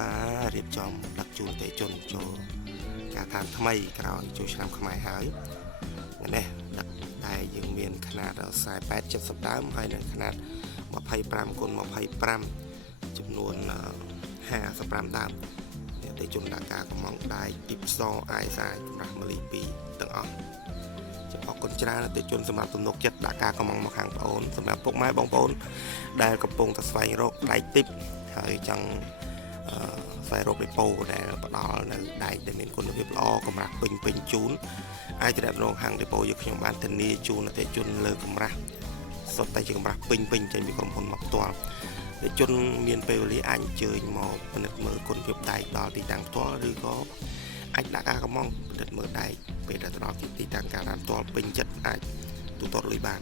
បាទរៀបចំដាក់ជូនទេជនចូលការតាមថ្មីក្រោយចូលឆ្នាំខ្មែរហើយនេះដាក់តែយើងមានຂະຫນາດ48 70ដើមហើយនៅຂະຫນາដ25 គុណ 25 ចំនួន55ដើមទេជនដាក់ការកំងដៃពីផ្សរអាយសាយចម្រាស់ម៉ាលី2ទាំងអស់ចំអកគុណច្រើនទេជនសម្រាប់ទំនុកចិត្តដាក់ការកំងមកខាងប្អូនសម្រាប់ពុកម៉ែបងប្អូនដែលកំពុងតែស្វែងរកដៃទីបហើយចង់ស្វែងរកដេប៉ូដែលផ្ដល់នៅដៃដែលមានគុណភាពល្អកម្រាស់ពេញជូនអាចទៅរកហាងដេប៉ូយើងខ្ញុំបានធានាជូនអតិថិជនលើកម្រាស់សុទ្ធតែជាកម្រាស់ពេញចេញពីក្រុមហ៊ុនមកផ្ទាល់អតិថិជនមានពេលវេលាអាចអញ្ជើញមកពិនិត្យមើលគុណភាពដៃដល់ទីតាំងផ្ទាល់ឬក៏អាចដាក់ការកំងពិនិត្យមើលដៃពេលដែលទៅដល់ទីតាំងការតាមផ្ទាល់ពេញចិត្តអាចទូទាត់លុយបាន